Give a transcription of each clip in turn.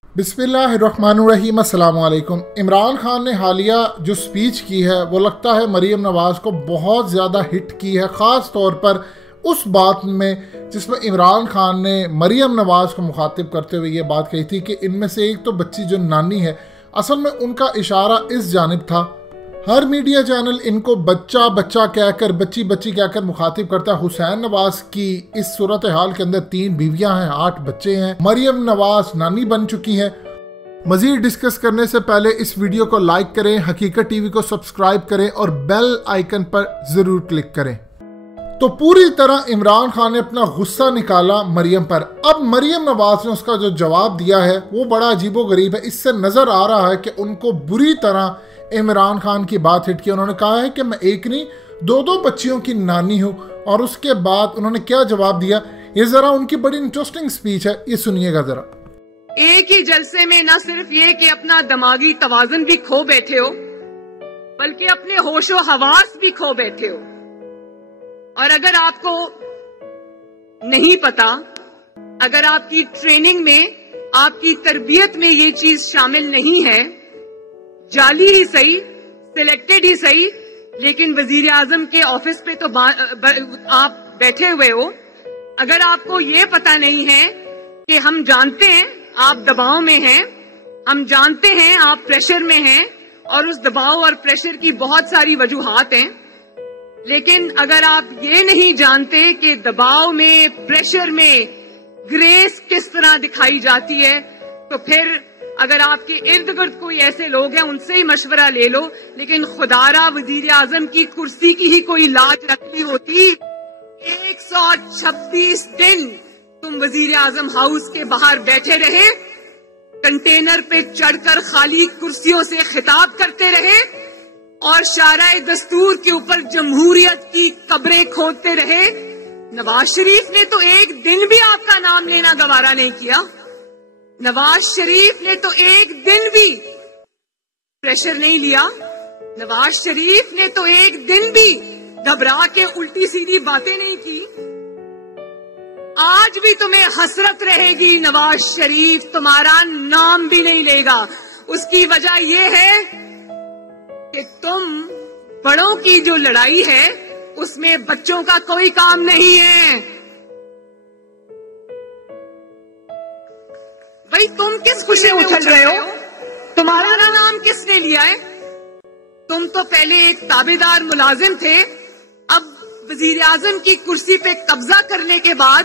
बिस्मिल्लाहिर्रहमानिर्रहीम। अस्सलाम वालेकुम। इमरान खान ने हालिया जो स्पीच की है वो लगता है मरीम नवाज़ को बहुत ज़्यादा हिट की है, ख़ास तौर पर उस बात में जिसमें इमरान खान ने मरीम नवाज़ को मुखातिब करते हुए ये बात कही थी कि इनमें से एक तो बच्ची जो नानी है, असल में उनका इशारा इस जानिब था। हर मीडिया चैनल इनको बच्चा बच्चा कहकर, बच्ची बच्ची कहकर मुखातिब करता है। हुसैन नवाज की इस सूरत हाल के अंदर 3 बीवियां हैं, 8 बच्चे हैं। मरियम नवाज नानी बन चुकी हैं। मजीद डिस्कस करने से पहले इस वीडियो को लाइक करें, हकीकत टीवी को सब्सक्राइब करें और बेल आइकन पर जरूर क्लिक करें। तो पूरी तरह इमरान खान ने अपना गुस्सा निकाला मरियम पर। अब मरियम नवाज ने उसका जो जवाब दिया है वो बड़ा अजीबोगरीब है। इससे नजर आ रहा है कि उनको बुरी तरह इमरान खान की बात हिट की। उन्होंने कहा है कि मैं एक नहीं 2 बच्चियों की नानी हूं। और उसके बाद उन्होंने क्या जवाब दिया, ये जरा उनकी बड़ी इंटरेस्टिंग स्पीच है, ये सुनिएगा जरा। एक ही जलसे में न सिर्फ ये कि अपना दिमागी तवाज़ुन भी खो बैठे हो, बल्कि अपने होशो हवास भी खो बैठे हो। और अगर आपको नहीं पता, अगर आपकी ट्रेनिंग में, आपकी तरबियत में ये चीज शामिल नहीं है, जाली ही सही, सिलेक्टेड ही सही, लेकिन वजीर आजम के ऑफिस पे तो आप बैठे हुए हो। अगर आपको ये पता नहीं है कि हम जानते हैं आप दबाव में हैं, हम जानते हैं आप प्रेशर में हैं, और उस दबाव और प्रेशर की बहुत सारी वजूहात हैं, लेकिन अगर आप ये नहीं जानते कि दबाव में, प्रेशर में ग्रेस किस तरह दिखाई जाती है, तो फिर अगर आपके इर्द गिर्द कोई ऐसे लोग हैं उनसे ही मशवरा ले लो। लेकिन खुदारा वजीर आजम की कुर्सी की ही कोई लाज रखनी होती। 126 दिन तुम वजीर आजम हाउस के बाहर बैठे रहे, कंटेनर पे चढ़कर खाली कुर्सियों से खिताब करते रहे और शाराए दस्तूर के ऊपर जमहूरियत की कब्रें खोदते रहे। नवाज शरीफ ने तो एक दिन भी आपका नाम लेना गवारा नहीं किया। नवाज शरीफ ने तो एक दिन भी प्रेशर नहीं लिया। नवाज शरीफ ने तो एक दिन भी घबरा के उल्टी सीधी बातें नहीं की। आज भी तुम्हें हसरत रहेगी, नवाज शरीफ तुम्हारा नाम भी नहीं लेगा। उसकी वजह यह है कि तुम बड़ों की जो लड़ाई है उसमें बच्चों का कोई काम नहीं है। भाई तुम किस खुशी उछल रहे हो? तुम्हारा नाम किसने लिया है? तुम तो पहले एक ताबेदार मुलाजिम थे, अब वजीर आजम की कुर्सी पे कब्जा करने के बाद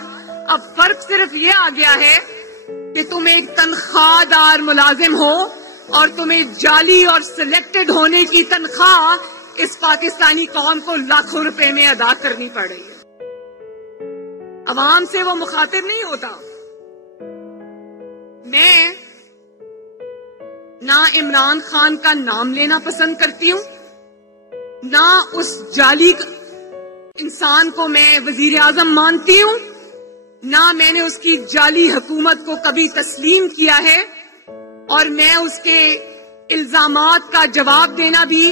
अब फर्क सिर्फ ये आ गया है कि तुम एक तनख्वाहदार मुलाजिम हो और तुम्हें जाली और सिलेक्टेड होने की तनख्वाह इस पाकिस्तानी कौम को लाखों रुपए में अदा करनी पड़ रही है। अवाम से वो मुखातिब नहीं होता। मैं ना इमरान खान का नाम लेना पसंद करती हूं, ना उस जाली इंसान को मैं वजीर आजम मानती हूं, ना मैंने उसकी जाली हुकूमत को कभी तस्लीम किया है, और मैं उसके इल्जामात का जवाब देना भी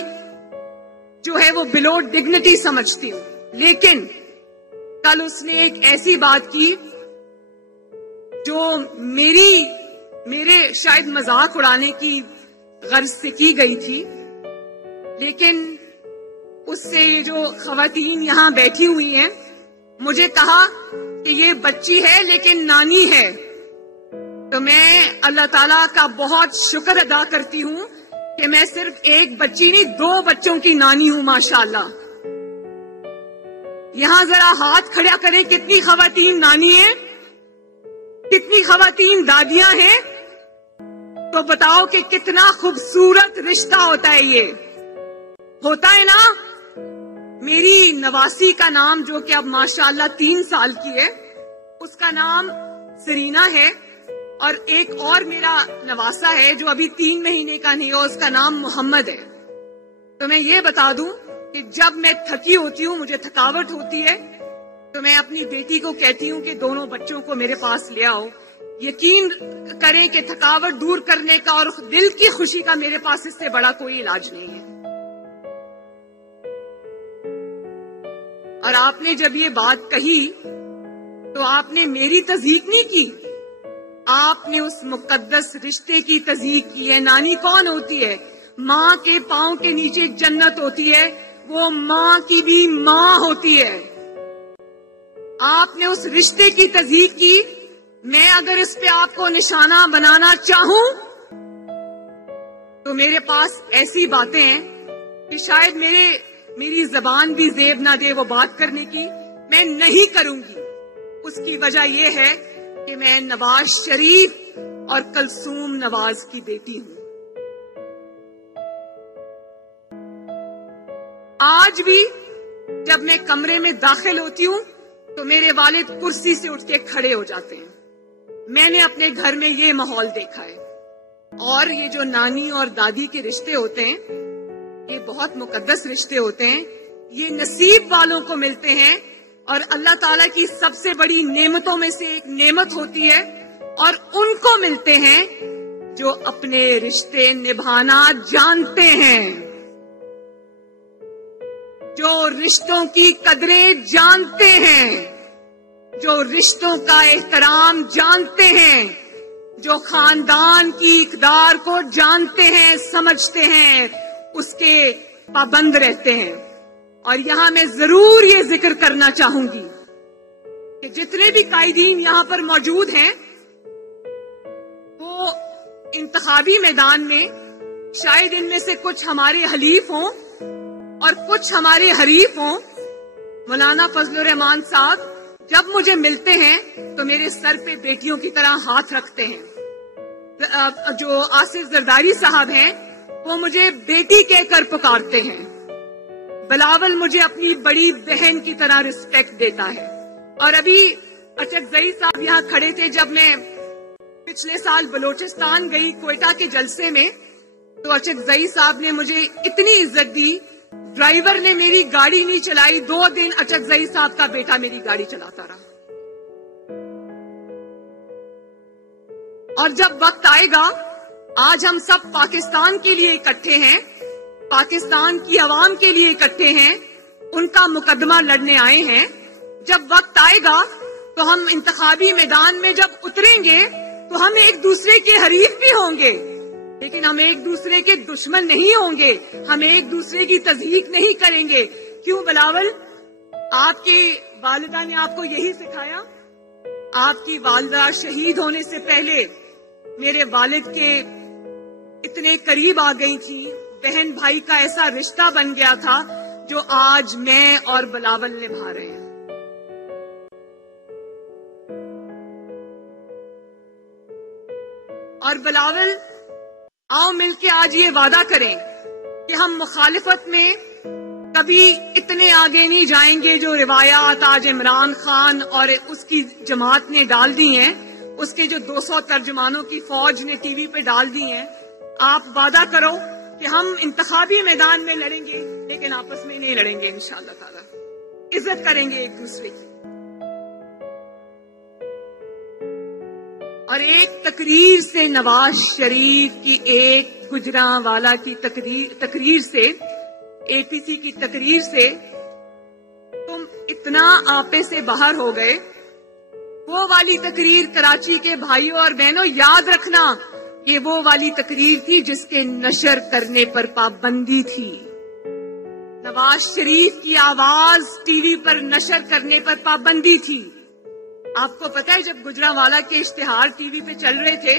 जो है वो बिलो डिग्निटी समझती हूं। लेकिन कल उसने एक ऐसी बात की जो मेरे शायद मजाक उड़ाने की गर्ज से की गई थी, लेकिन उससे जो खवातीन यहां बैठी हुई हैं, मुझे कहा कि ये बच्ची है लेकिन नानी है। तो मैं अल्लाह ताला का बहुत शुक्र अदा करती हूं कि मैं सिर्फ एक बच्ची नहीं 2 बच्चों की नानी हूं, माशाअल्लाह। यहां जरा हाथ खड़ा करें, कितनी खवातीन नानी है, कितनी खवातीन दादियां हैं, तो बताओ कि कितना खूबसूरत रिश्ता होता है। ये होता है ना। मेरी नवासी का नाम, जो कि अब माशाअल्लाह 3 साल की है, उसका नाम सरीना है, और एक और मेरा नवासा है जो अभी 3 महीने का नहीं हो, उसका नाम मोहम्मद है। तो मैं ये बता दूं कि जब मैं थकी होती हूँ, मुझे थकावट होती है, तो मैं अपनी बेटी को कहती हूँ कि दोनों बच्चों को मेरे पास ले आओ। यकीन करें कि थकावट दूर करने का और दिल की खुशी का मेरे पास इससे बड़ा कोई इलाज नहीं है। और आपने जब ये बात कही तो आपने मेरी तस्दीक नहीं की, آپ نے اس مقدس رشتے کی تضییق کی ہے. نانی کون ہوتی ہے؟ ماں کے پاؤں کے نیچے ایک جنت ہوتی ہے، وہ ماں کی بھی ماں ہوتی ہے. آپ نے اس رشتے کی تضییق کی. میں اگر اس پہ آپ کو نشانہ بنانا چاہوں تو میرے پاس ایسی باتیں ہیں کہ شاید میری زبان بھی زیب نہ دے وہ بات کرنے کی. میں نہیں کروں گی. اس کی وجہ یہ ہے کہ میں نواز شریف اور کلثوم نواز کی بیٹی ہوں. آج بھی جب میں کمرے میں داخل ہوتی ہوں تو میرے والد کرسی سے اٹھ کے کھڑے ہو جاتے ہیں. میں نے اپنے گھر میں یہ ماحول دیکھا ہے. اور یہ جو نانی اور دادی کے رشتے ہوتے ہیں یہ بہت مقدس رشتے ہوتے ہیں. یہ نصیب والوں کو ملتے ہیں اور اللہ تعالیٰ کی سب سے بڑی نعمتوں میں سے ایک نعمت ہوتی ہے. اور ان کو ملتے ہیں جو اپنے رشتے نبھانا جانتے ہیں، جو رشتوں کی قدریں جانتے ہیں، جو رشتوں کا احترام جانتے ہیں، جو خاندان کی اقدار کو جانتے ہیں، سمجھتے ہیں، اس کے پابند رہتے ہیں. اور یہاں میں ضرور یہ ذکر کرنا چاہوں گی کہ جتنے بھی قائدین یہاں پر موجود ہیں وہ انتخابی میدان میں شاید ان میں سے کچھ ہمارے حلیف ہوں اور کچھ ہمارے حریف ہوں. مولانا فضل الرحمان صاحب جب مجھے ملتے ہیں تو میرے سر پہ بیٹیوں کی طرح ہاتھ رکھتے ہیں. جو آصف زرداری صاحب ہیں وہ مجھے بیٹی کہہ کر پکارتے ہیں. بلاول مجھے اپنی بڑی بہن کی طرح رسپیکٹ دیتا ہے. اور ابھی اچکزئی صاحب یہاں کھڑے تھے جب میں پچھلے سال بلوچستان گئی کوئٹہ کے جلسے میں، تو اچکزئی صاحب نے مجھے اتنی عزت دی. ڈرائیور نے میری گاڑی نہیں چلائی، 2 دن اچکزئی صاحب کا بیٹا میری گاڑی چلاتا رہا. اور جب وقت آئے گا، آج ہم سب پاکستان کے لیے اکٹھے ہیں، پاکستان کی عوام کے لیے اکٹھے ہیں، ان کا مقدمہ لڑنے آئے ہیں. جب وقت آئے گا تو ہم انتخابی میدان میں جب اتریں گے تو ہم ایک دوسرے کے حریف بھی ہوں گے، لیکن ہم ایک دوسرے کے دشمن نہیں ہوں گے. ہم ایک دوسرے کی تضحیک نہیں کریں گے. کیوں بلاول؟ آپ کی والدہ نے آپ کو یہی سکھایا. آپ کی والدہ شہید ہونے سے پہلے میرے والد کے اتنے قریب آ گئی تھی. بہن بھائی کا ایسا رشتہ بن گیا تھا جو آج میں اور بلاول نبھا رہے ہیں. اور بلاول، آؤ مل کے آج یہ وعدہ کریں کہ ہم مخالفت میں کبھی اتنے آگے نہیں جائیں گے جو روایات آج عمران خان اور اس کی جماعت نے ڈال دی ہیں، اس کے جو 200 ترجمانوں کی فوج نے ٹی وی پہ ڈال دی ہیں. آپ وعدہ کرو کہ ہم انتخابی میدان میں لڑیں گے لیکن آپس میں نہیں لڑیں گے. انشاءاللہ تعالی عزت کریں گے ایک دوسرے کی. اور ایک تقریر سے، نواز شریف کی ایک گجرانوالہ کی تقریر سے، اے پی سی کی تقریر سے تم اتنا آپے سے باہر ہو گئے. وہ والی تقریر کراچی کے بھائیوں اور بہنوں یاد رکھنا، یہ وہ والی تقریر تھی جس کے نشر کرنے پر پابندی تھی. نواز شریف کی آواز ٹی وی پر نشر کرنے پر پابندی تھی. آپ کو پتہ ہے جب گجرانوالہ کے اشتہار ٹی وی پہ چل رہے تھے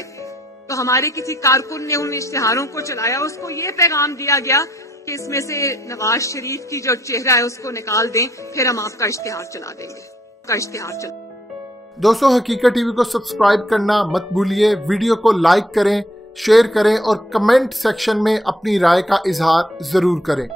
تو ہمارے کسی کارکن نے ان اشتہاروں کو چلایا. اس کو یہ پیغام دیا گیا کہ اس میں سے نواز شریف کی جو چہرہ ہے اس کو نکال دیں، پھر ہم آپ کا اشتہار چلا دیں گے. دوستو، حقیقت ٹی وی کو سبسکرائب کرنا مت بھولیے. ویڈیو کو لائک کریں، شیئر کریں اور کمنٹ سیکشن میں اپنی رائے کا اظہار ضرور کریں.